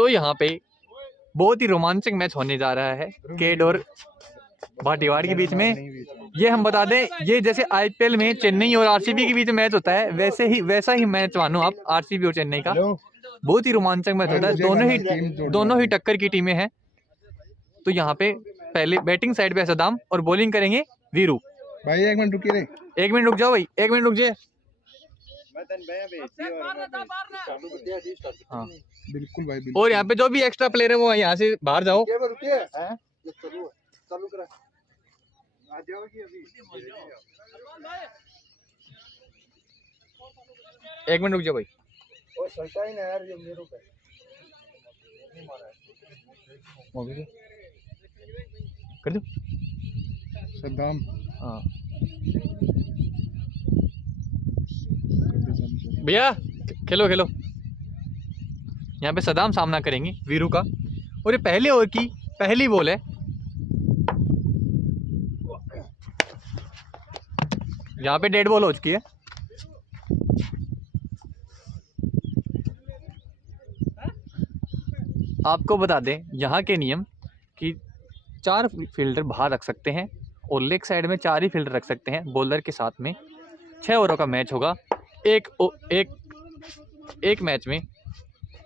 तो यहाँ पे बहुत ही रोमांचक मैच होने जा रहा है केड और भाटीवाड़ के बीच में। ये हम बता दें, ये जैसे आईपीएल में चेन्नई और आरसीबी के बीच मैच होता है वैसा ही मैच मानो आप, आरसीबी और चेन्नई का। बहुत ही रोमांचक मैच होता है, दोनों ही टक्कर की टीमें हैं। तो यहाँ पे पहले बैटिंग साइड पे सदाम और बॉलिंग करेंगे वीरू। भाई 1 मिनट रुकिए, 1 मिनट रुक जाओ भाई, 1 मिनट रुक जाए। हाँ बिल्कुल भाई बिल्कुल। और यहाँ पे जो भी एक्स्ट्रा प्लेयर है वो यहाँ से बाहर जाओ। एक मिनट रुक जाओ भाई। कर दो सद्दाम। हाँ भैया खेलो खेलो। यहाँ पे सदाम सामना करेंगे वीरू का, और ये पहले ओवर की पहली बॉल है। यहाँ पे डेड बॉल हो चुकी है। आपको बता दें यहाँ के नियम कि 4 फील्डर बाहर रख सकते हैं और लेग साइड में 4 ही फील्डर रख सकते हैं बॉलर के साथ में। 6 ओवरों का मैच होगा। एक मैच में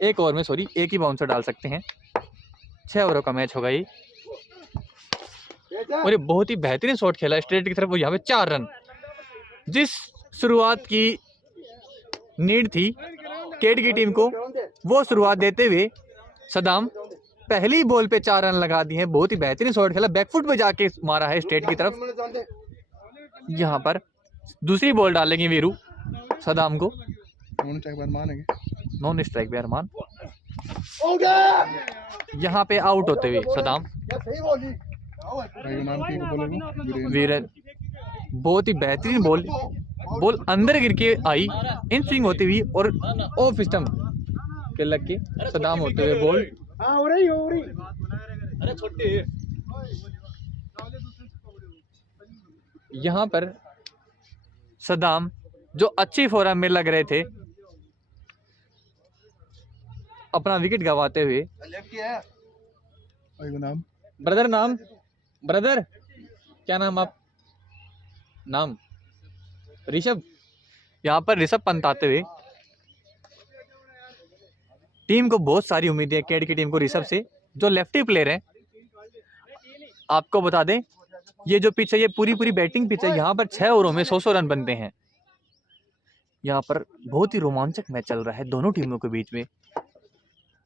1 ओवर में एक ही बाउंसर डाल सकते हैं। 6 ओवरों का मैच होगा ये। और ये बहुत ही बेहतरीन शॉट खेला स्ट्रेट की तरफ, वो यहाँ पे 4 रन। जिस शुरुआत की नीड थी केड की टीम को, वो शुरुआत देते हुए सदाम पहली बॉल पे 4 रन लगा दिए हैं। बहुत ही बेहतरीन शॉट खेला, बैकफुट पे जाके मारा है स्ट्रेट की तरफ। यहाँ पर दूसरी बॉल डालेंगे वीरू सदाम को। नॉन स्ट्राइक पे अरमान। यहाँ पे आउट होते हुए सदाम। वीरेन बहुत ही बेहतरीन बॉल अंदर गिर के आई, इन स्विंग होती हुई और ऑफ स्टंप के लग के सदाम होते हुए बॉल। यहाँ पर सदाम जो अच्छी फॉर्म में लग रहे थे, अपना विकेट गवाते हुए। ब्रदर क्या नाम आप? नाम ऋषभ। यहाँ पर ऋषभ पंत आते हुए। टीम को बहुत सारी उम्मीदें केड की टीम को ऋषभ से, जो लेफ्टी प्लेयर है। आपको बता दें ये जो पिच है ये पूरी बैटिंग पिच है। यहाँ पर 6 ओवरों में 100 रन बनते हैं। यहाँ पर बहुत ही रोमांचक मैच चल रहा है दोनों टीमों के बीच में।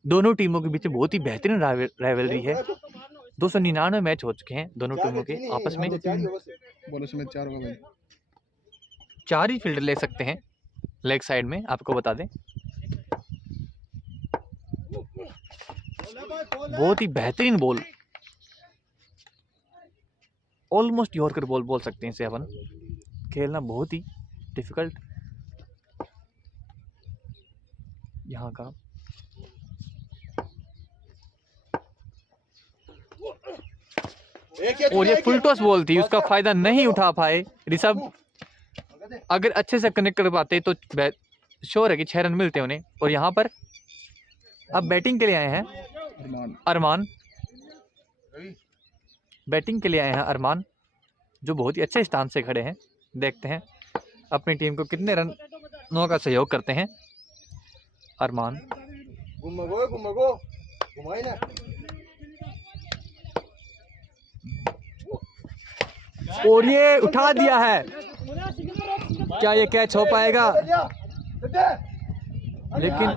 दोनों टीमों के बीच में बहुत ही बेहतरीन राइवलरी है। 299 मैच हो चुके हैं दोनों टीमों के आपस में। 4 ही फील्डर ले सकते हैं लेग साइड में, आपको बता दें। बहुत ही बेहतरीन बॉल, ऑलमोस्ट यॉर्कर बॉल बोल सकते हैं इसे अपन। खेलना बहुत ही डिफिकल्ट यहाँ का। और ये फुल टॉस बॉल थी, उसका फायदा नहीं उठा पाए ऋषभ। अगर अच्छे से कनेक्ट कर पाते तो श्योर है कि 6 रन मिलते उन्हें। और यहाँ पर अब बैटिंग के लिए आए हैं अरमान। बैटिंग के लिए आए हैं अरमान, जो बहुत ही अच्छे स्थान से खड़े हैं। देखते हैं अपनी टीम को कितने रनों का सहयोग करते हैं अरमान। और ये उठा दिया है। क्या ये कैच हो पाएगा? लेकिन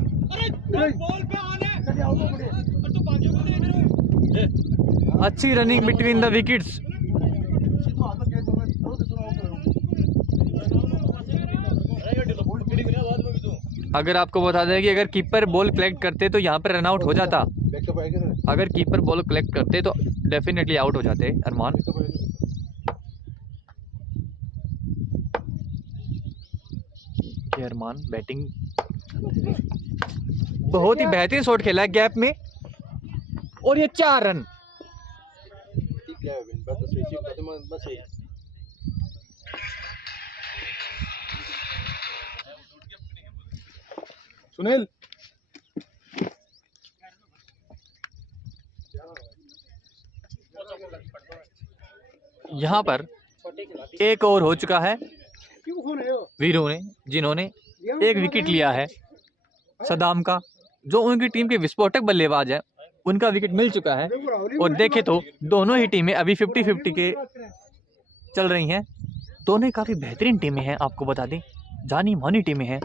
अच्छी रनिंग बिटवीन द विकेट्स। अगर आपको बता दें कि अगर कीपर बॉल कलेक्ट करते तो यहाँ पर रन आउट हो जाता। अगर कीपर बॉल कलेक्ट करते तो डेफिनेटली आउट हो जाते अरमान। अरमान बैटिंग बहुत ही बेहतरीन शॉट खेला है गैप में, और ये 4 रन। सुनील यहाँ पर एक ओवर हो चुका है वीरों ने, जिन्होंने एक विकेट लिया है सदाम का, जो उनकी टीम के विस्फोटक बल्लेबाज है, उनका विकेट मिल चुका है। और देखें तो दोनों ही टीमें अभी 50-50 के चल रही हैं। दोनों ही काफ़ी बेहतरीन टीमें हैं, आपको बता दें, जानी मानी टीमें हैं।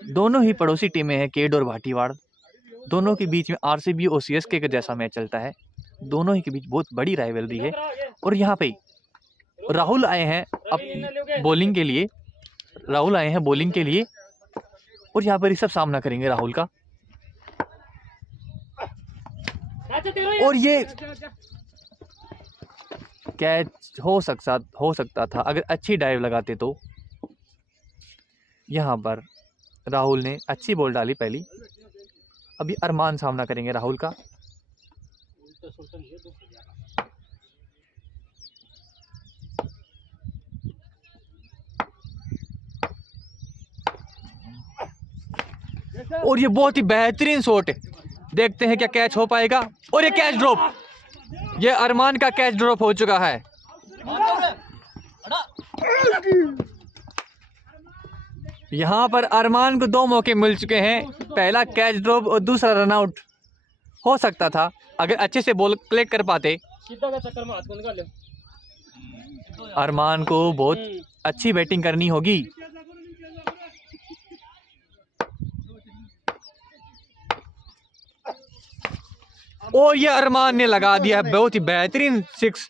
दोनों ही पड़ोसी टीमें हैं, केड और भाटीवाड़। दोनों के बीच में आरसीबी और सीएसके का जैसा मैच चलता है। दोनों ही के बीच बहुत बड़ी राइवलरी है। और यहाँ पे राहुल आए हैं अब बॉलिंग के लिए, राहुल आए हैं बॉलिंग के लिए, और यहाँ पर ऋषभ सामना करेंगे राहुल का। और ये कैच हो सकता था अगर अच्छी डाइव लगाते तो। यहाँ पर राहुल ने अच्छी बॉल डाली पहली। अभी अरमान सामना करेंगे राहुल का। और ये बहुत ही बेहतरीन शॉट है, देखते हैं क्या कैच हो पाएगा। और ये कैच ड्रॉप, ये अरमान का कैच ड्रॉप हो चुका है। यहाँ पर अरमान को 2 मौके मिल चुके हैं, पहला कैच ड्रॉप और दूसरा रन आउट हो सकता था अगर अच्छे से बॉल क्लिक कर पाते। अरमान को बहुत अच्छी बैटिंग करनी होगी। और ये अरमान ने लगा दिया बहुत ही बेहतरीन 6।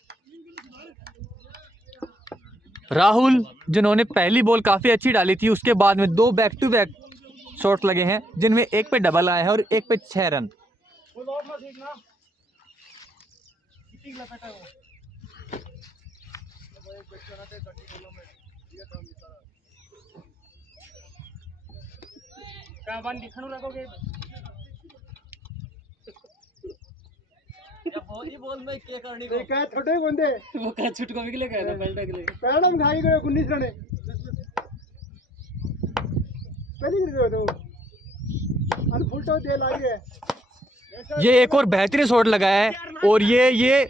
राहुल, जिन्होंने पहली बॉल काफी अच्छी डाली थी, उसके बाद में 2 बैक टू बैक शॉट लगे हैं, जिनमें एक पे डबल आया है और एक पे 6 रन। बॉल में क्या करनी को क्या छोटे बंदे वो क्या छुट को निकले गया था बेल्ट के लिए पैडम खाई गए 19 रन पहले गिर गए तो अन फुलटो दे लाई है। ये एक और बेहतरीन शॉट लगाया है और ये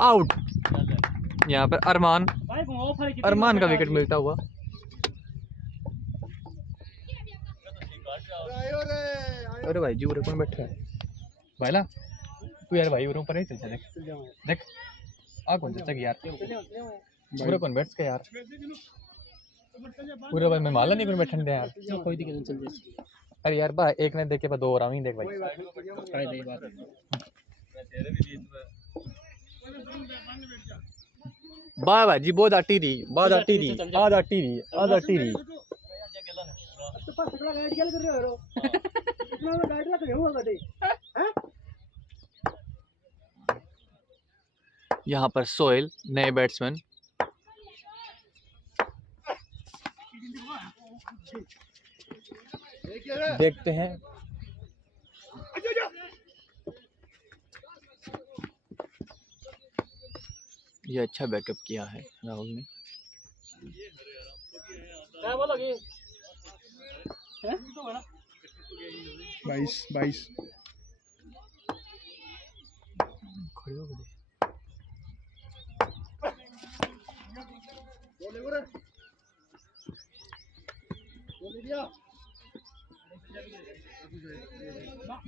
आउट। यहाँ पर अरमान का विकेट मिलता हुआ। अरे भाई जी उरे कौन बैठा है भाई ला तू यार भाई उरे ऊपर ही चल देख देख आ कौन चलता यार पूरा कौन बैठ के यार पूरे भाई मैं माला नहीं कौन बैठने दे यार कोई दिक्कत नहीं चल जाए। अरे यार भाई एक ने देखे पर 2 और आवी देख भाई बाय भाई जी बहुत आटी रही बाद आटी रही आज आटी रही आज आटी रही तो पास सकला गाइड क्या कर रहे हो इतना में गाइड लग होगा कभी हैं। यहाँ पर सोहेल नए बैट्समैन देखते हैं। ये अच्छा बैकअप किया है राहुल ने। क्या बोलोगे 22 खड़े हो गए।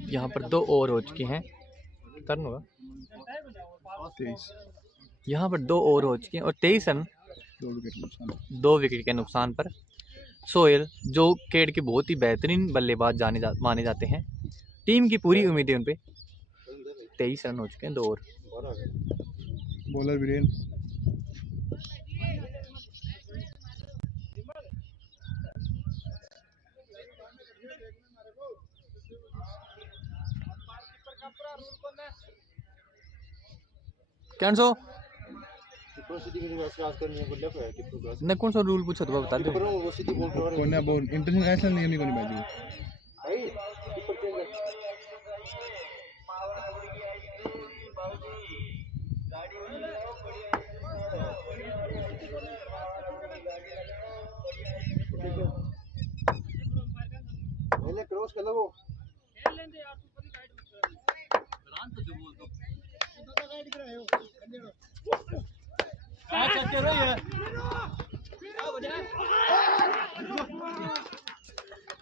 यहाँ पर 2 ओवर हो चुके हैं। टर्न होगा 23। यहाँ पर 2 ओवर हो चुके हैं और 23 रन 2 विकेट के नुकसान पर सोहेल, जो केड के बहुत ही बेहतरीन बल्लेबाज माने जाते हैं, टीम की पूरी उम्मीदें उन पे। 23 रन हो चुके हैं 2 over. Bowler Viren can so ने कौन सा रूल पूछा तो बता दो कोने बोल इंटरनेशनल नियम ही कोनी बाजू पहले क्रॉस कर लो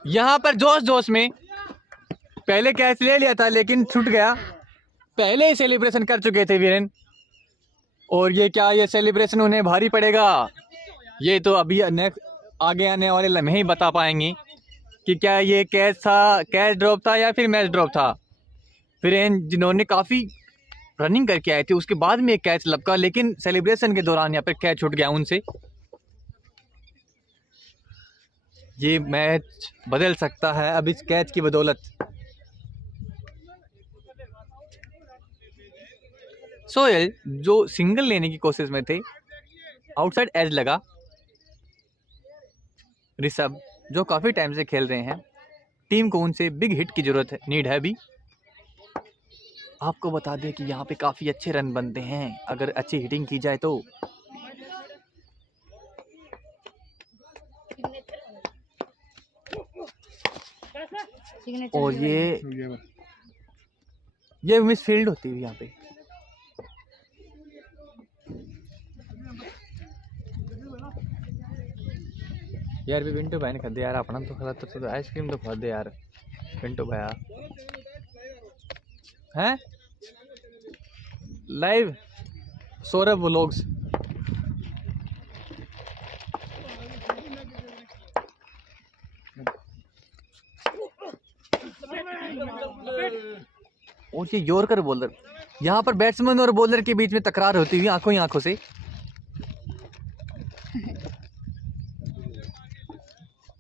यहाँ पर जोश जोश में पहले कैच ले लिया था लेकिन छूट गया। पहले ही सेलिब्रेशन कर चुके थे वीरेन, और ये क्या, ये सेलिब्रेशन उन्हें भारी पड़ेगा। ये तो अभी नेक्स्ट आगे आने वाले लम्हे ही बता पाएंगे कि क्या ये कैच था, कैच ड्रॉप था या फिर मैच ड्रॉप था। वीरेन जिन्होंने काफ़ी रनिंग करके आए थे, उसके बाद में एक कैच लपका, लेकिन सेलिब्रेशन के दौरान यहाँ पर कैच छूट गया उनसे। ये मैच बदल सकता है अब इस कैच की बदौलत। सोहेल जो सिंगल लेने की कोशिश में थे, आउटसाइड एज लगा। ऋषभ जो काफ़ी टाइम से खेल रहे हैं, टीम को उनसे बिग हिट की जरूरत है, नीड है अभी। आपको बता दें कि यहाँ पे काफ़ी अच्छे रन बनते हैं अगर अच्छी हिटिंग की जाए तो। और ये मिस फील्ड होती है यहाँ पे। यार भी पिंटू भाई ने खा दे यार, अपना तो खा तो आइसक्रीम तो खा दे यार पिंटू भैया। हैं लाइव सौरभ व्लॉग्स। और ये यॉर्कर बॉलर, यहाँ पर बैट्समैन और बॉलर के बीच में तकरार होती हुई आंखों ही आंखों से।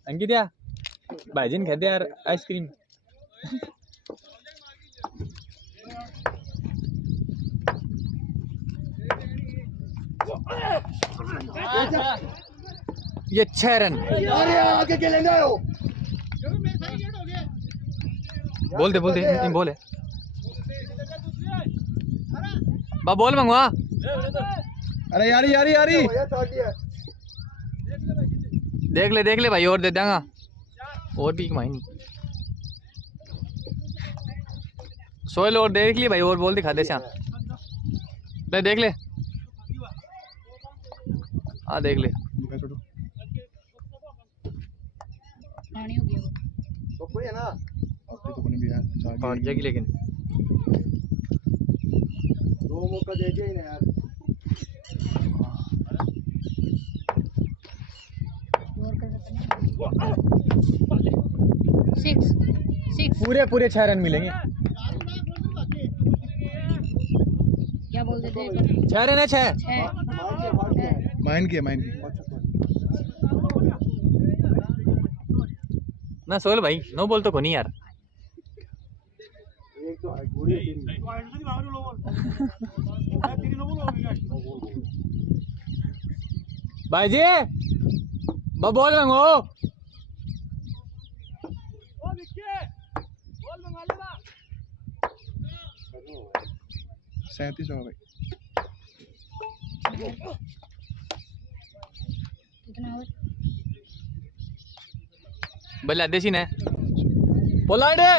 अंकिता भाईजन खाते यार आइसक्रीम। ये 6 रन। बोल दे बोल है बा, बोल मंगवा। अरे यारी देख ले भाई, और दे देंगा, और भी कमाई नहीं। सोहेल और देख लिए भाई, और बोल दिखा दे श्याम। ले देख ले, हाँ देख ले। पहुंच जाएगी लेकिन दो मौका दे दिया ना यार। पूरे 6 रन मिलेंगे। क्या बोल देते हैं? 6 रन है, 6 माइंड किया ना। सोहेल भाई नो बोल तो को नहीं यार। एक तो घोड़ी भाई जी बोल मंगो। 37 हो भाई। बल्ला देसी ने बोला दे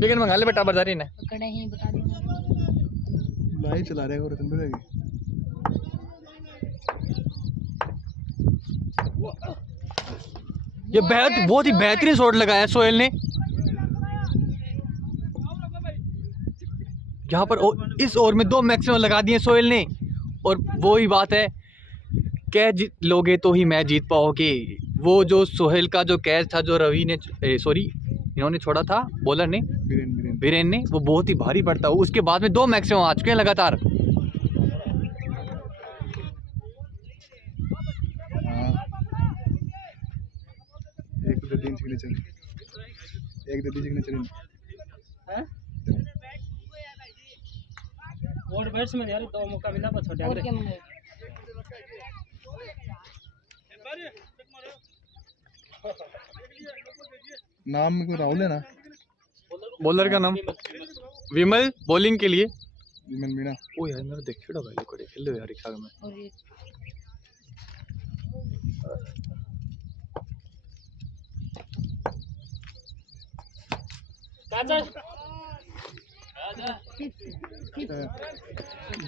बिगन मंगा ले बेटा बरदारी ने पकड़े ही बता दे। लाइव चला रहे हो रतन भाई। ये बहुत ही बेहतरीन शॉट लगाया सोहेल ने यहाँ पर। इस ओवर में 2 मैक्सिमम लगा दिए सोहेल ने, और वो ही बात है, कैच जीत लोगे तो ही मैच जीत पाओगे। वो जो सोहेल का जो कैच था, जो रवि ने इन्होंने छोड़ा था, बॉलर ने वीरेन ने, वो बहुत ही भारी पड़ता है। उसके बाद में 2 मैक्सिमम आ चुके हैं लगातार। एक दो सिग्नेचर हैं और बैट्समैन यार 2 मौका मिला पर छोड़ और क्या मंगाए? नाम में कोई राहुल है ना। बॉलर का नाम विमल, बॉलिंग के लिए विमल मीना। ओ यार मेरा देख छोड़ा भाई को खेल लो यार रिक्शा में। और ये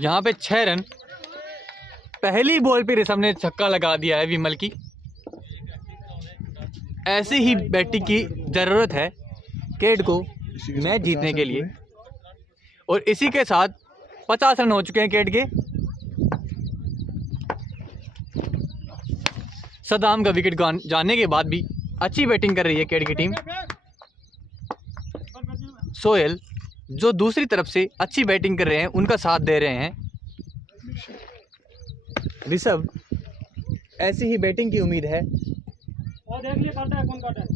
यहाँ पे 6 रन। पहली बॉल पे ऋषभ ने छक्का लगा दिया है विमल की। ऐसी ही बैटिंग की जरूरत है केड को इसी के साथ मैच 50 जीतने के रन लिए। पूरे। और इसी के साथ 50 रन हो चुके हैं केड के। सदाम का विकेट जाने के बाद भी अच्छी बैटिंग कर रही है केड की टीम। सोहेल जो दूसरी तरफ से अच्छी बैटिंग कर रहे हैं, उनका साथ दे रहे हैं। ऋषभ, ऐसी ही बैटिंग की उम्मीद है। और देख लिए काटा है कौन काटा है।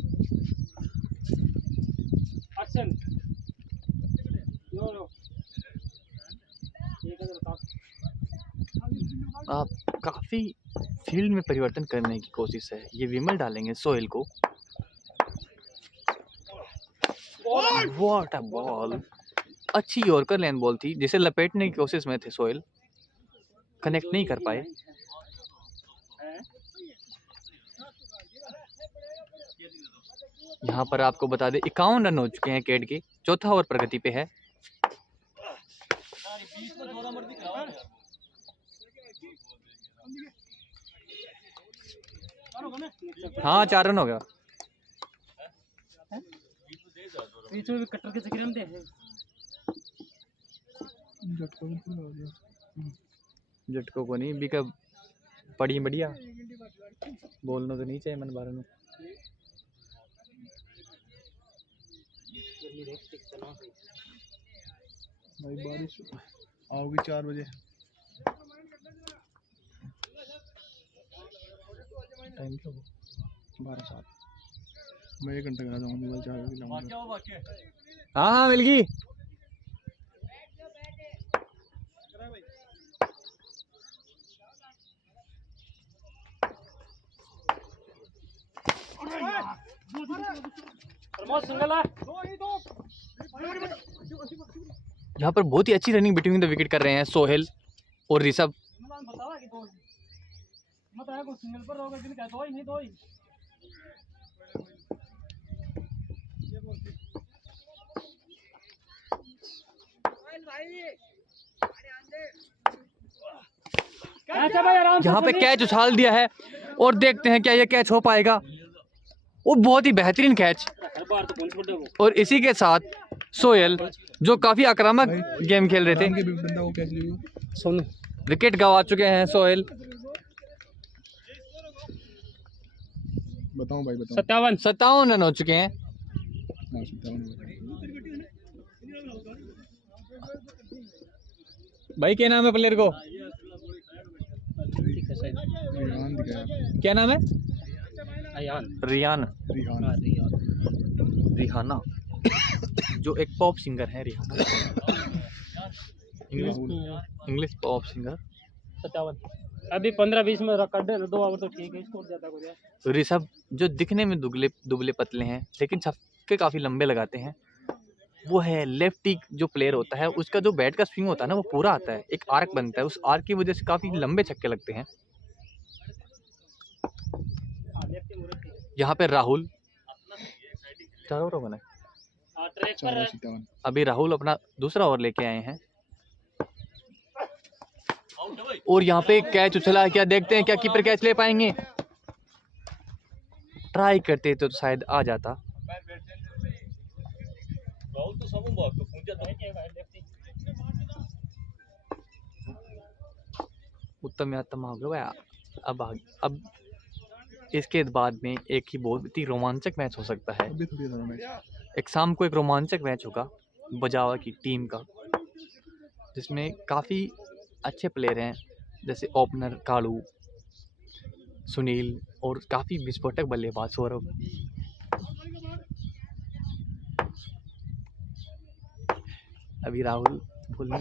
एक्शन यो ये बताओ। आप काफ़ी फील्ड में परिवर्तन करने की कोशिश है। ये विमल डालेंगे सोहेल को। What a ball! अच्छी यॉर्कर लेन बॉल थी जिसे लपेटने की कोशिश में थे सोहेल, कनेक्ट नहीं कर पाए। यहाँ पर आपको बता दें 51 रन हो चुके हैं केड के। चौथा ओवर प्रगति पे है। हाँ 4 रन हो गया। बीच में कटर के चक्कर में दे झटकों को नहीं भी कब पड़ी बढ़िया बोलना तो नहीं चाहिए मन बारे में। भाई बारिश आओगी 4 बजे। टाइम क्या 12-7 मैं 1 घंटे करा जाऊंगा। मोबाइल 4 बजे लाऊंगा। हाँ हाँ मिल गई। यहाँ पर बहुत ही अच्छी रनिंग बिटवीन द विकेट कर रहे हैं सोहेल और ऋषभ। यहाँ पे कैच उछाल दिया है और देखते हैं क्या ये कैच हो पाएगा। वो बहुत ही बेहतरीन कैच। और इसी के साथ सोहेल जो काफी आक्रामक गेम खेल रहे थे, बंदा को कैच लियो। सुन विकेट गंवा चुके हैं सोहेल। बताऊं भाई बताऊं। 57 रन हो चुके हैं। हाँ 57। भाई क्या नाम है प्लेयर को? रिहान दिखाया। क्या नाम है? अयान रियान। रिहान रिहाना जो एक पॉप सिंगर है। Rihanna English pop singer. 57 अभी 15-20 में कर दे ना 2 ओवर तो ठीक है। स्कोर ज्यादा हो जाए। ऋषभ जो दिखने में दुबले पतले हैं लेकिन छक्के काफी लंबे लगाते हैं, वो है लेफ्टी जो प्लेयर होता है उसका जो बैट का स्विंग होता है ना वो पूरा आता है, एक आर्क बनता है। उस आर्क की वजह से काफी लंबे छक्के लगते हैं। यहाँ पे राहुल 4 ओवर बना है। ट्रैक पर 57। अभी राहुल अपना दूसरा ओवर लेके आए हैं और यहाँ पे कैच उछला है। क्या देखते हैं क्या कीपर कैच ले पाएंगे? ट्राई करते तो शायद आ जाता। उत्तम यात्तम हो गया भाई। अब इसके बाद में एक ही बहुत ही रोमांचक मैच हो सकता है। अभी थोड़ी देर मैच। एक शाम को एक रोमांचक मैच होगा बजावा की टीम का, जिसमें काफ़ी अच्छे प्लेयर हैं जैसे ओपनर कालू, सुनील और काफ़ी विस्फोटक बल्लेबाज सौरभ। अभी राहुल बोलने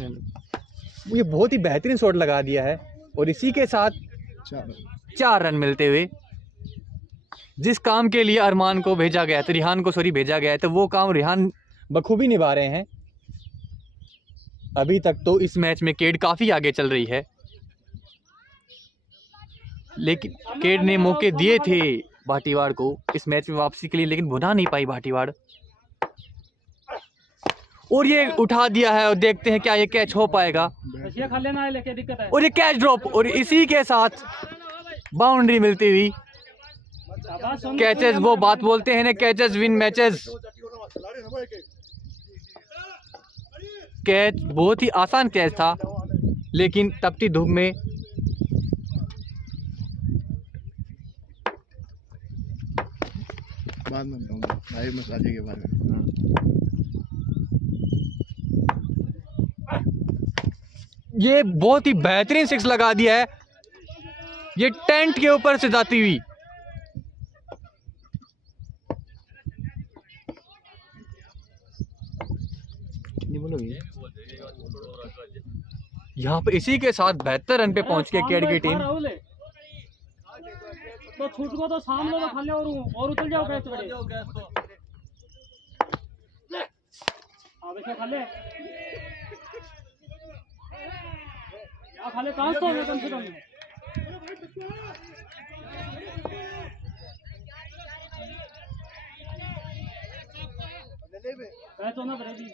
ये बहुत ही बेहतरीन शॉट लगा दिया है और इसी के साथ 4 रन मिलते हुए जिस काम के लिए अरमान को भेजा गया था, रिहान को भेजा गया था, वो काम रिहान बखूबी निभा रहे हैं। अभी तक तो इस मैच में केड काफ़ी आगे चल रही है, लेकिन केड ने मौके दिए थे भाटीवाड़ को इस मैच में वापसी के लिए, लेकिन भुना नहीं पाई भाटीवाड़। और ये उठा दिया है और देखते हैं क्या ये कैच हो पाएगा। बस ये खा लेना है, लेके दिक्कत है। और ये कैच ड्रॉप और इसी के साथ बाउंड्री मिलती हुई। शाबाश सोनू, कैचेस वो बात बोलते हैं ना, कैचेस विन मैचेस। कैच बहुत ही आसान कैच था, लेकिन तपती धूप में बाद में बताऊंगा भाई मसाजे के बारे में। ये बहुत ही बेहतरीन सिक्स लगा दिया है, ये टेंट के ऊपर से जाती हुई। यहाँ पे इसी के साथ 72 रन पे पहुंच के केड की टीम। तो छूट को तो सामने तो खाले और उतर जाओ कैच बड़े। अब इसे खाले या खाले कहां तो है कम से कम। कैच होना पड़ेगी।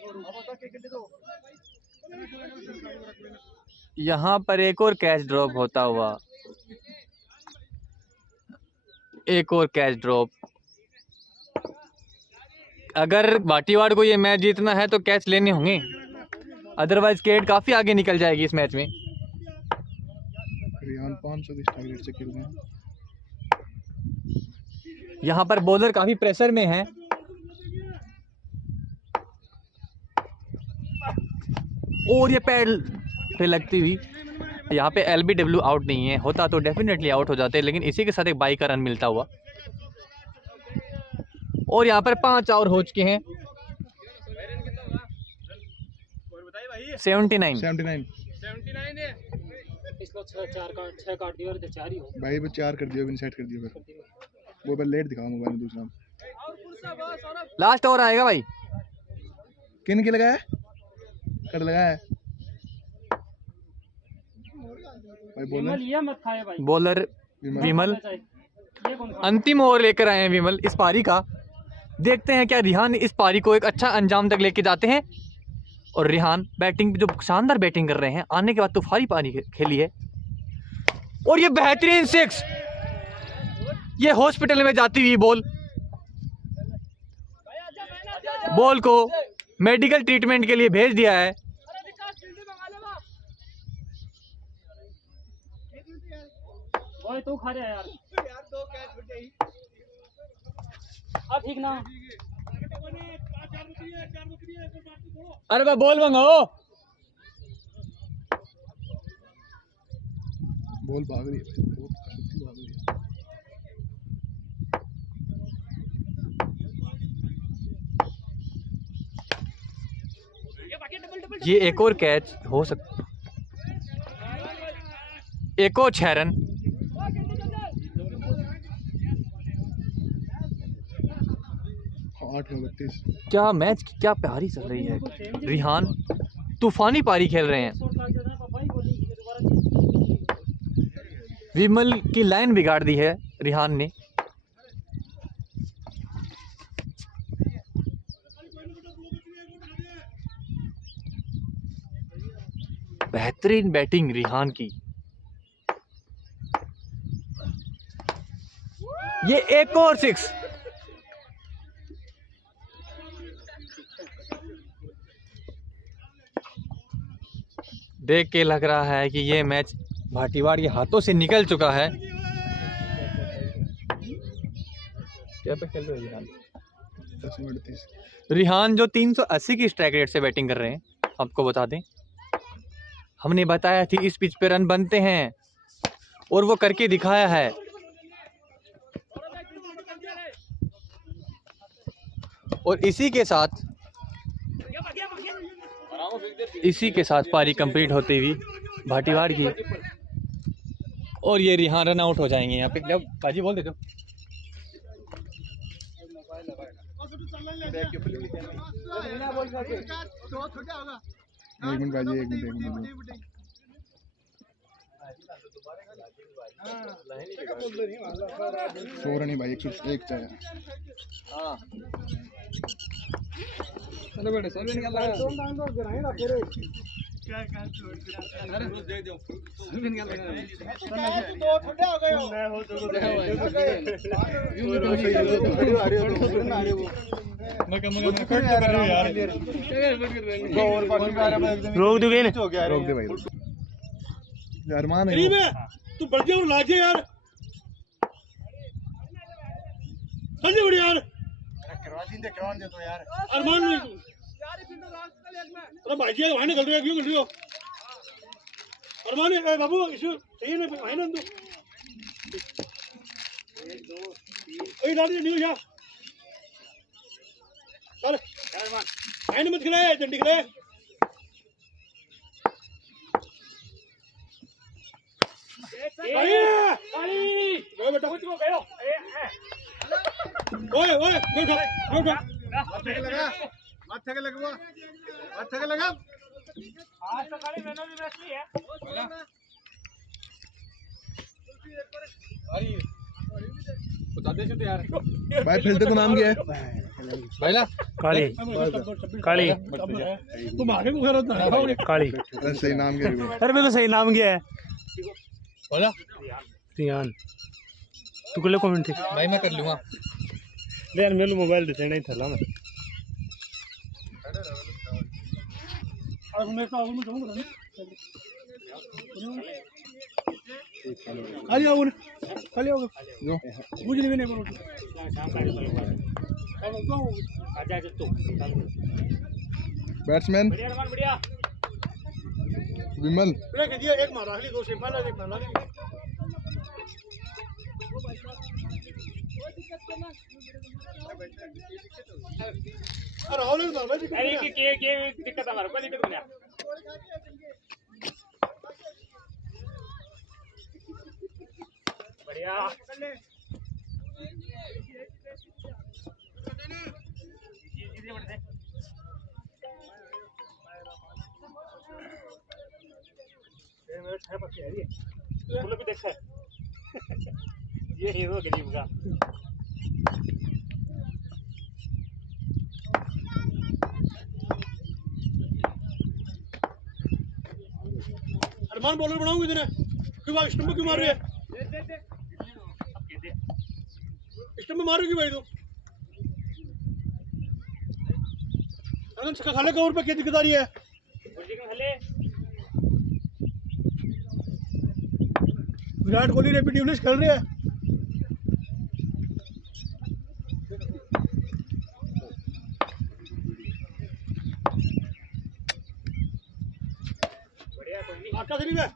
यहाँ पर एक और कैच ड्रॉप होता हुआ, एक और कैच ड्रॉप। अगर भाटीवाड़ को ये मैच जीतना है तो कैच लेने होंगे, अदरवाइज केड काफी आगे निकल जाएगी इस मैच में। रिहान 500 की स्ट्राइक रेट से खेल रहे हैं। यहाँ पर बॉलर काफी प्रेशर में है। और ये पैड पे लगती हुई, यहाँ पे LBW आउट नहीं है, होता तो डेफिनेटली आउट हो जाते, लेकिन इसी के साथ एक बाई का रन मिलता हुआ। और यहाँ पर 5 और हो चुके हैं। 79 इसको 6 काट दिया और 4 ही हो भाई वो 4 कर दियो, इनसाइड कर दियो। फिर वो पर लेट दिखाओ मोबाइल में दूसरा। लास्ट ओवर आएगा भाई। किन के लगाया कर लगाया भाई विमल, ये मत खाए भाई। बॉलर विमल ये कौन खा? अंतिम ओवर लेकर आए हैं विमल इस पारी का। देखते हैं क्या रिहान इस पारी को एक अच्छा अंजाम तक लेके जाते हैं। और रिहान बैटिंग जो शानदार बैटिंग कर रहे हैं, आने के बाद तूफानी पारी खेली है। और ये बेहतरीन सिक्स, ये हॉस्पिटल में जाती हुई बॉल को मेडिकल ट्रीटमेंट के लिए भेज दिया है। ओए तू खा रहा है यार। अब ठीक ना। अरे भाई बॉल मंगाओ। बॉल भाग रही है भाई, बहुत शुद्धि भाग रही है। ये एक और कैच हो सकता, एक और 6 रन। 8 में 32। क्या मैच की क्या प्यारी चल रही है। रिहान तूफानी पारी खेल रहे हैं। विमल की लाइन बिगाड़ दी है रिहान ने। बेहतरीन बैटिंग रिहान की। ये एक और 6। देख के लग रहा है कि ये मैच भाटीवाड़ के हाथों से निकल चुका है। क्या पे खेल रहे हो रिहान? 10 में 38। रिहान जो 380 की स्ट्राइक रेट से बैटिंग कर रहे हैं, आपको बता दें हमने बताया थी इस पिच पे रन बनते हैं, और वो करके दिखाया है। और इसी के साथ पारी कंप्लीट होती हुई भाटीवाड़ की। और ये रिहान रन आउट हो जाएंगे यहाँ पे। जब बाजी बोल दे दो। एक मिनट भाई, एक मिनट। सो रहा नहीं भाई, 101 चाहिए। चलो बेटे सर भी निकाल लगा रोक दोगे ना? रोक दे भाई अरमान है तू बढ़ गया और लागे यार समझ बड़ी यार करवा दे तो यार अरमान नहीं अरे भाई जी वहां निकल रहे क्यों निकल रहे हो अरमान बाबू इशू सही में वहां ना तू ए दादी न्यू जा चल अरमान वहां मत खिलाए डंडी खिलाए बेटा कुछ को गयो ओए ओए बैठो बैठो माथे के लगा आज तो खाली मैंने भी मैच ली है अरे बता दे तो यार भाई फिल्टर का नाम क्या है भाई ला काली काली तुम आगे को खैर होता है काली। अरे सही नाम क्या है अरे मेरे को सही नाम क्या है? बोला रियान। तू कर ले कमेंट ठीक। भाई मैं कर लूंगा ले यार मेरे मोबाइल देते नहीं था मैं। और मैं तो आऊं मैं ना खाली आओ जो मुझे नहीं करो आजा तू बैट्समैन बढ़िया विमल ब्रेक दिया एक मारा अगली दो से मारा एक मारा अरे हाउले मार भाई अरे के दिक्कत हमारे को दिक्कत नहीं। बढ़िया भी देखा है ये हीरो गरीब का। अरमान बॉलर बनाऊंगी इधर क्यों भाई स्टंप क्यों मार रही है स्टंप मार रही भाई तू अगर खाले कवर पे क्या दिक्कत आ रही है विराट कोहली रेपिट्यूलिस खेल रहे हैं आपका शरीफ है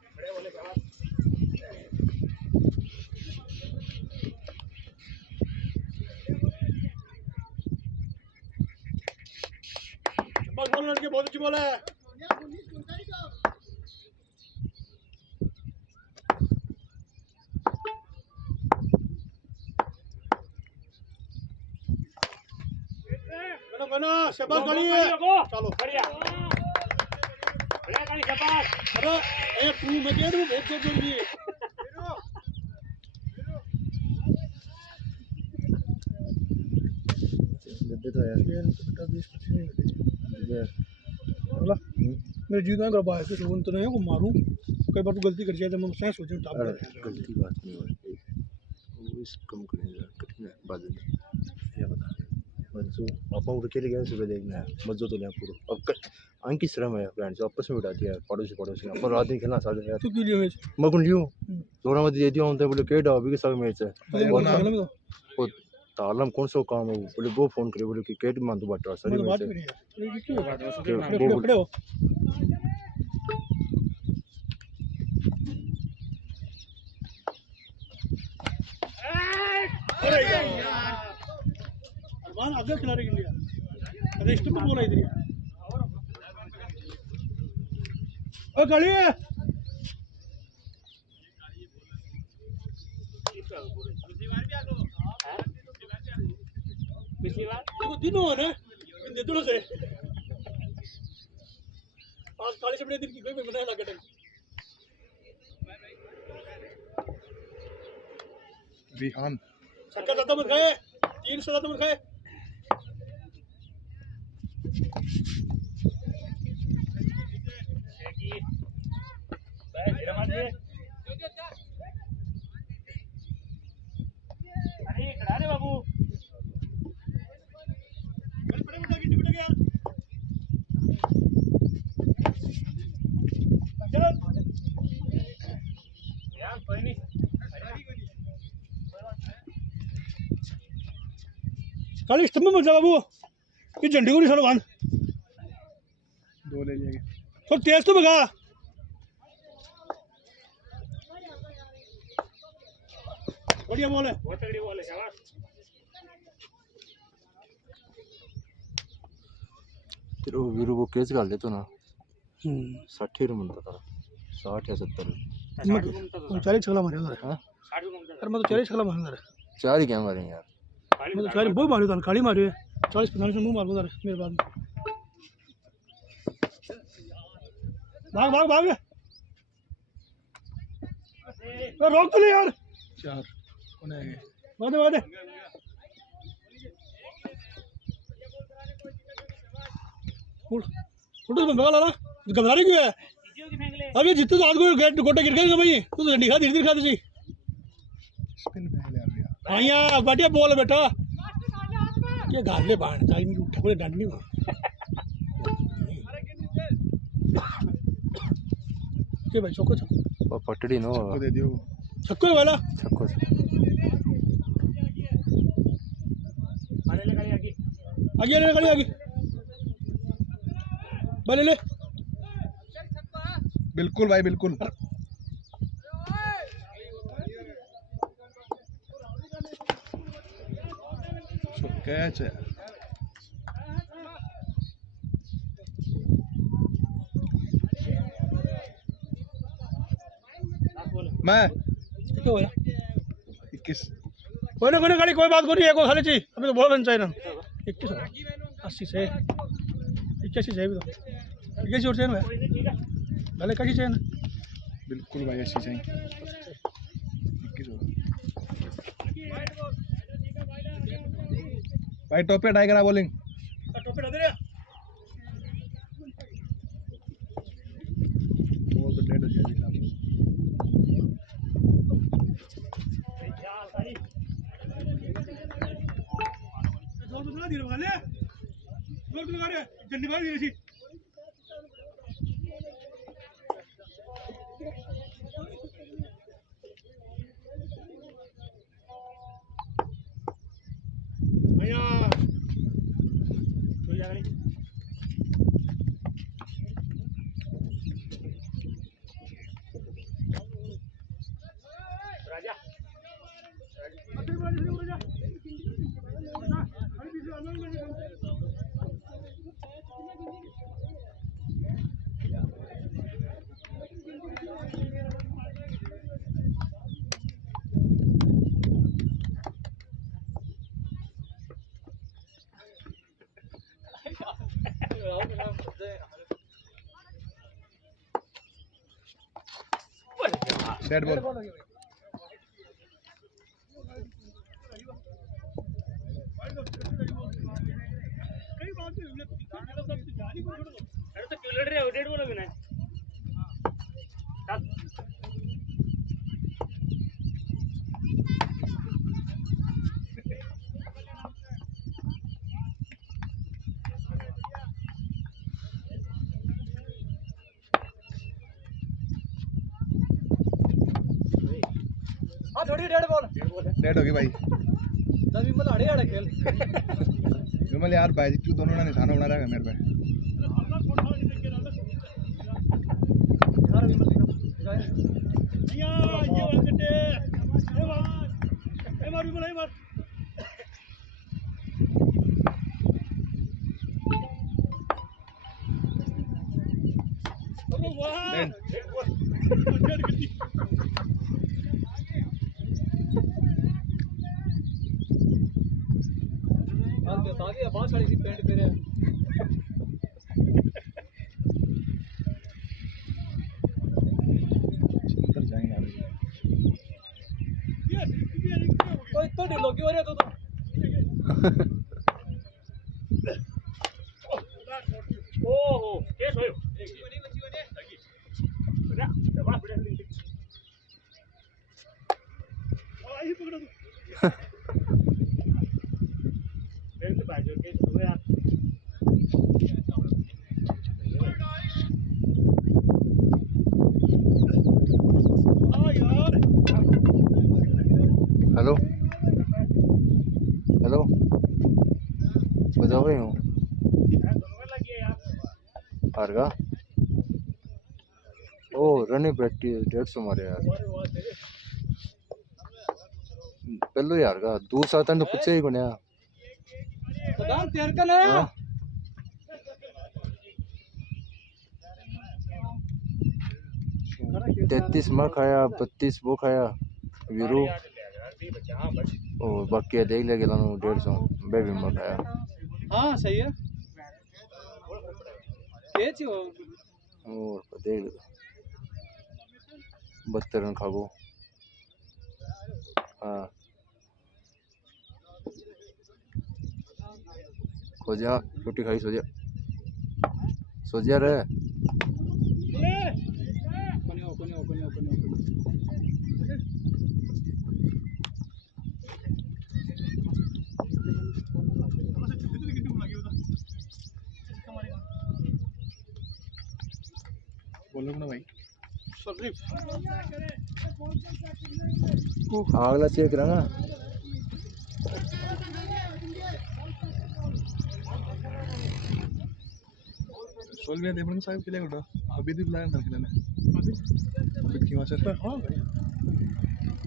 बस बोल लड़के बहुत अच्छी बोला है बना शाबाश गाड़ी है चलो बढ़िया बढ़िया गाड़ी शाबाश। अरे ए तू मैं कह रहा हूं बहुत जोर जोर दिए गद्दे तो यार बेटा 20-25 नहीं मिले बोला मैं जीतना कर पाया तो तो नहीं को मारूं कई बार तू गलती कर जाए तो मैं सही सोचूं टाप गलती बात नहीं हो रही वो इस कम करेंगे कितना बाद में ये बता मंजू आप उड़ के लिए सुबह देखना है मज्जो तो ले पूरा अब अंकी श्रम है फ्रेंड्स आपस में बिठाती है पड़ोसी अपन रात दिन खेलना साथ यार तू क्यों लियो मैच मगुन लियो थोड़ा मत दे दिया होता बोले केड़ा अभी के साथ मैच है वो तालम कौन सा काम है बोले वो फोन करे बोले कि केट मान तो बात सर बात मैच करिए ये क्यों बात है वो खड़े हो अरे अरमान आगे खिला रही इंडिया रेस्ट पे बोला इधर ओ गाड़ी है पिछली बार देखो दिनों है ना इन दिनों से आज काले से बड़े दिन की कोई बनाया लगा टंग रिहान सरकार ज्यादा मत खाए 300 ज्यादा मत खाए अरे खड़ा रे बाबू यार कोई नहीं काली स्तंभ में जा बाबू ये झंडे को नहीं सालो बांध दो ले जाएंगे तो तेज तो भगा बढ़िया बॉल है बहुत तगड़ी बॉल है शाबाश तेरे वीरू वो केस गाल दे तो ना 60 रन बनता था 60 या 70 40 छक्का मारे उधर हाँ यार मैं तो 40 छक्का मारे उधर 4 ही क्या मारे यार मैं तो 40 बहुत मारे उधर काली मारे 40 45 में मुंह मार उधर मेरे बाद भाग भाग भाग रोक तो ले यार 4 कौन है वादे वादे उठ उठ तो बंगा ला घबरा रही क्यों है अभी जितने तो आज को गेट गोटा गिर गए भाई तू तो डंडी खा धीरे धीरे खा तुझी हाँ यार बढ़िया बोल बेटा ये गाल ले बाहर चाहिए मेरी उठा को डंड नहीं के भाई चौको वो पटड़ी नो दे दियो छक्को वाला छक्को से आगे ले गाड़ी आगे बले ले बिल्कुल भाई बिल्कुल कैच है मैं 21 कोई ना गाड़ी कोई बात नहीं है कोई खाली चाहिए अभी तो बहुत बन चाहिए ना 21 80 से 81 चाहिए तो 81 और चाहिए ना भले कैसी चाहिए ना बिल्कुल भाई अच्छी चाहिए 21 भाई टॉप पे टाइगर बॉलिंग टोपी डाल दे रे बॉल तो डेड हो जाएगी जोर बदला धीरे वाले जोर तो लगा रे जल्दी भाग धीरे सी भैया तो जा गाड़ी राजा डेड बॉल अरे तो क्यों लड़ रहे हो डेढ़ बोलो भी नहीं हाँ थोड़ी डेड बॉल डेड होगी भाई 10 विमल आड़े आड़े खेल विमल यार भाई तू दोनों ने निशाना बना रहा है मेरे पे सारा विमल भैया ये वाले कट्टे ए मार भी मार अरे वाह आगे बहुत सारी सी पेंट पे रहे उधर जाएंगे यार कोई तो ढिलो क्यों हो रहा तू तो ओहो केस होयो हेलो हेलो बजाओ भाई हूँ हारगा ओ रनी बैठी 150 मारे यार पहलो ही हारगा दूसरा तन तो पूछे ही गुनिया हाँ? 33 मैं खाया 32 वो खाया वीरू और बाकी देख ले गया 150 बेबी मैं खाया हाँ सही है और देख ले 72 रन खागो हाँ सो जा रोटी खाई सो जा रे बोलो ना भाई अगला चेक रहा सोलविया देवरन साहब के लिए उठो अभी भी बुलाया ना खिलाने फिर क्यों सर हाँ भाई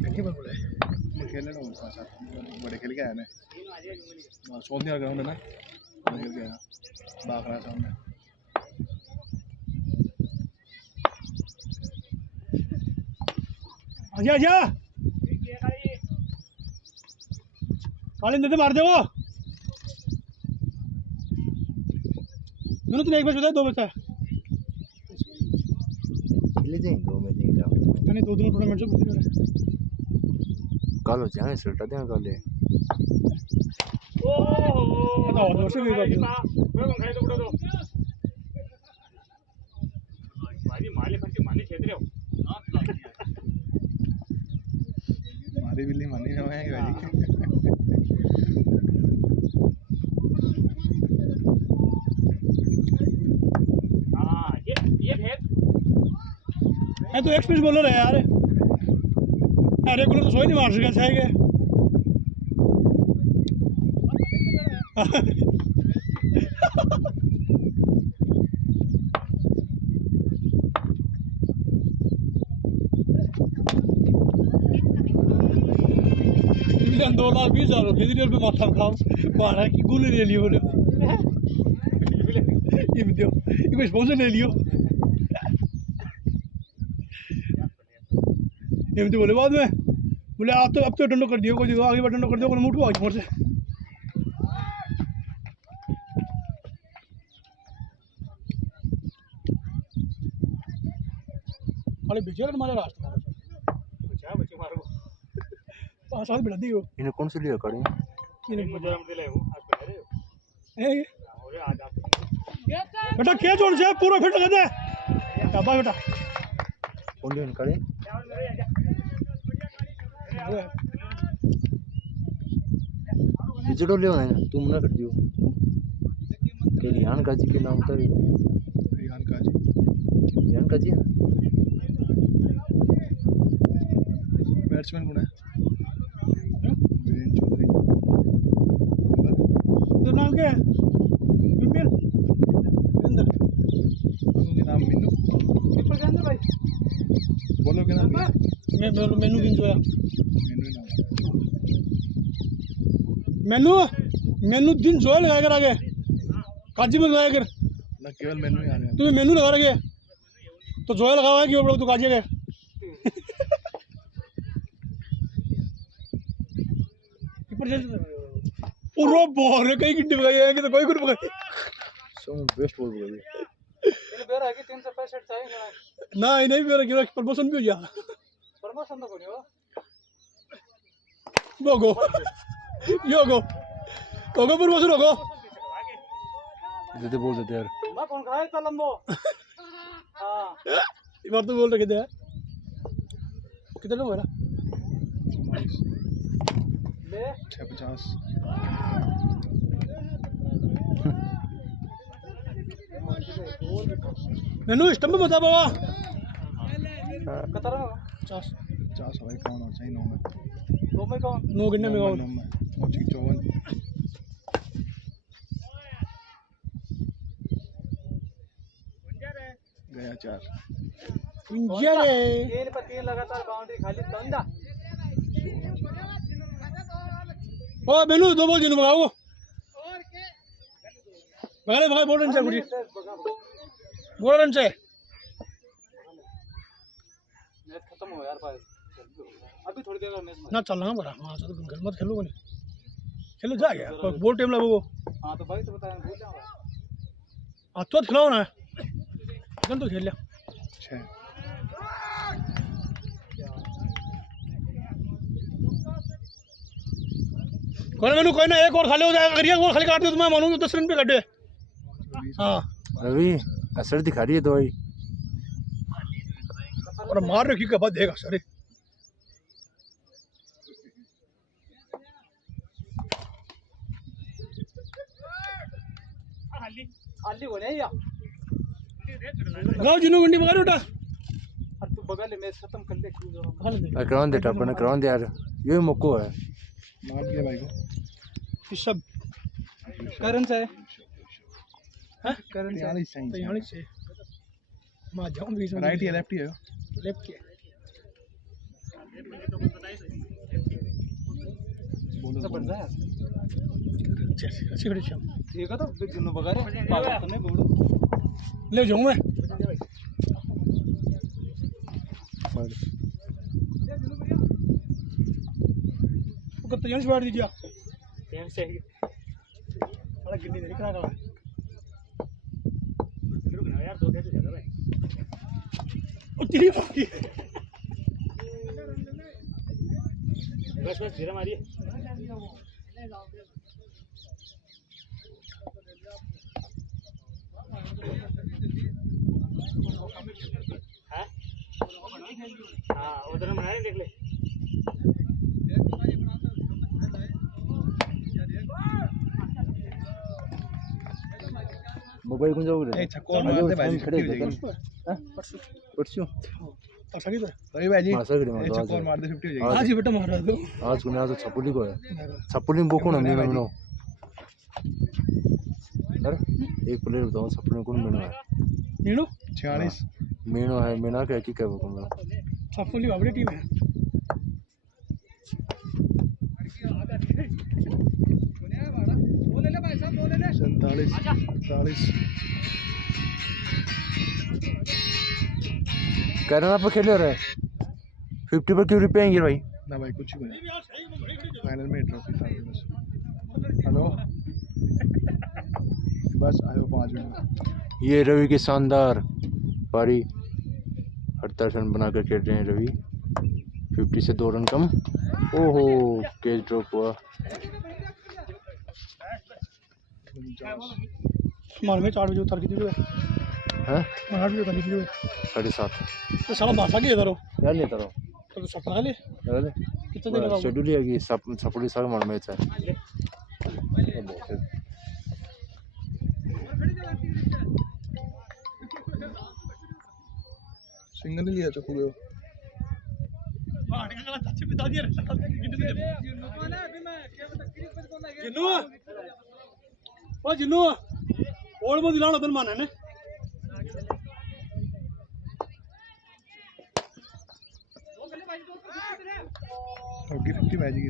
कहीं पर बोले मैं खेलने ना उनका साथ बड़े खेल के आया ना सोल नहीं आ ग्राउंड है ना खेल के आया बाखरा सामने आजा आजा काले दे मार दे वो दोनों तो एक मैच होता है 2 मैच है ले जाएंगे 2 में नहीं जाओ नहीं 2 दिन टूर्नामेंट से कल हो जाए सल्टा दें कल बताओ दोस्त भी कर दो मारी बिल्ली मानी ना है भाई मैं तो एक्सप्रेस बॉलर है यार रेगुलर तो सोई नहीं मार सका सही है मिलियन 2,20,000 रुपये दिले पे माथा खाओ मारा कि गोली ले लियो ये वीडियो ये कुछ स्पॉन्सर ले लियो ये तो बोले बाद में बोले आप तो अब तो डंडो कर दियो कोई आगे बढ़ डंडो कर दियो कोई मुठ को मोर से खाली बेचारे हमारे रास्ते मारो बचा बच्चे मारो 5 साल बिड़ा दियो इन्हें कौन से लिया करें बेटा क्या जोड़ से पूरा फिट कर दे शाबाश बेटा उन्हें करें बिजड़ो ले आए तुम ना कर दियो के रियान काजी के नाम था रियान काजी बैट्समैन कौन है वीरेंद्र चौधरी तो नाम क्या है विपिन विंदर उनके नाम मीनू किपर के अंदर भाई बोलो क्या नाम मैं मेनू गिन जोया मीनू नाम मेनू दिन जोया लगाया कर आगे काजी में लगाया कर ना केवल मेनू ही आ रहे हैं तुम्हें मेनू लगा रखे तो जोया लगा हुआ है कि वो लोग तो काजी गए पूरा बॉल है कहीं गिट्टी लगाई है कि तो कोई कुछ लगाई सो बेस्ट बॉल बोल बेरा है कि 365 चाहिए ना नहीं मेरा गिरा प्रमोशन भी हो गया प्रमोशन तो कोनी हो गोगो यो गो गोगो प्रमोशन होगो देते बोल देते यार मैं कौन खाए चल लंबो हां ये बार तो बोल रहे कितने कितने हो रहा ले 650 मैनू स्टम्प बता बाबा कतर 50 50 भाई कौन और चाहिए 9 में दो में कौन 9 कितने में 9 में 54 गया 4 ये रे तीन पर तीन लगातार बाउंड्री खाली बंदा ओ मैनू दो बॉल जिन भगाओ भगा ले भगा बोल रन से गुड़ी बोल रन से मैच खत्म हो यार भाई अभी थोड़ी देर में मैच ना चल रहा बड़ा हां चलो गल मत खेलो नहीं खेलो जा गया बोल टाइम लगो हां तो भाई तो बताया भूल जाऊंगा आ तो खिलाओ ना गन तो खेल लिया 6 कोई मैनू कोई ना एक और खाली हो जाएगा अगर एक और खाली काट दो तो मैं मानूंगा 10 रन पे गड्ढे हाँ रवि असर दिखा रही है दवाई और मार रखी के बाद देगा सर खाली हो नहीं या गाओ जिनो गंडी मगर उठा और तू बगल मैच खत्म कर ले क्यों जरा कराउन दे टप्पन कराउन दे यार ये मौको है मार दिया भाई को इस सब करण से हैं करण से यहाँ सही तो यहाँ से मार जाऊं बीच में राइट या लेफ्ट ही है लेफ्ट के बोलो जबरदस्त अच्छी खड़ी छम ठीक है तो बिग जिन्नो बगा रे पावर तो नहीं बोलो ले जाऊं मैं को तो यहाँ से बाहर दीजिए यहां से साला गिन्नी नहीं करा रहा यार दो कैसे ज्यादा भाई ओ तेरी बाकी बस बस धीरे मारिए हाँ उधर बनाए देख ले मोबाइल कौन जाओगे ए छक्को मार दे भाई खड़े हो जाएगी परसों और सही तो रवि भाई जी हाँ सर खड़े ए मार छक्को मार दे 50 हो जाएगी आज ही बेटा मार रहा तो आज को ना तो छपुली को है छपुली में बोको ना मैं नो सर एक प्लेयर बताओ छपुली कौन मेनो है नीनो 46 मेनो है मेना क्या की क्या बोलूंगा सफली बाबरी टीम है सैंतालीस 47 कहना पर खेले रहे 50 पर क्यों रुपये भाई ना भाई कुछ ही नहीं फाइनल में ट्रॉफी था बस हेलो बस आयो 5 मिनट ये रवि की शानदार पारी 48 रन बनाकर खेल रहे हैं रवि 50 से 2 रन कम ओहो कैच ड्रॉप हुआ मान में 4 बजे उतर के दियो हैं मैं 8 बजे उतर के दियो 7:30 तो साला बासा के इधर हो यार नहीं तरह तो सपना ले अरे कितने दिन लगा शेड्यूल ही है कि सपुली सारा मार मैच है सिंगल ही लिया चक्कू को जिन्नू ओ जिन्नू ओल्ड में दिलाना तन माने ने होगी 50 मैच की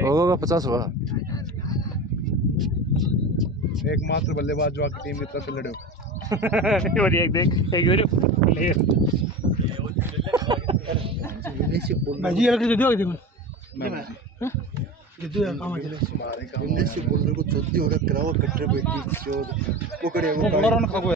होगा 50 हुआ एकमात्र बल्लेबाज जो आपकी टीम की तरफ से लड़े हो और एक देख एक वीडियो प्लेयर भाई ये रख दे दो देखो मैं दे दो काम आ चले मारे काम बोल रहे को चौथी होगा कराओ कट्टर बेटी वो करे वो बड़ा रन खा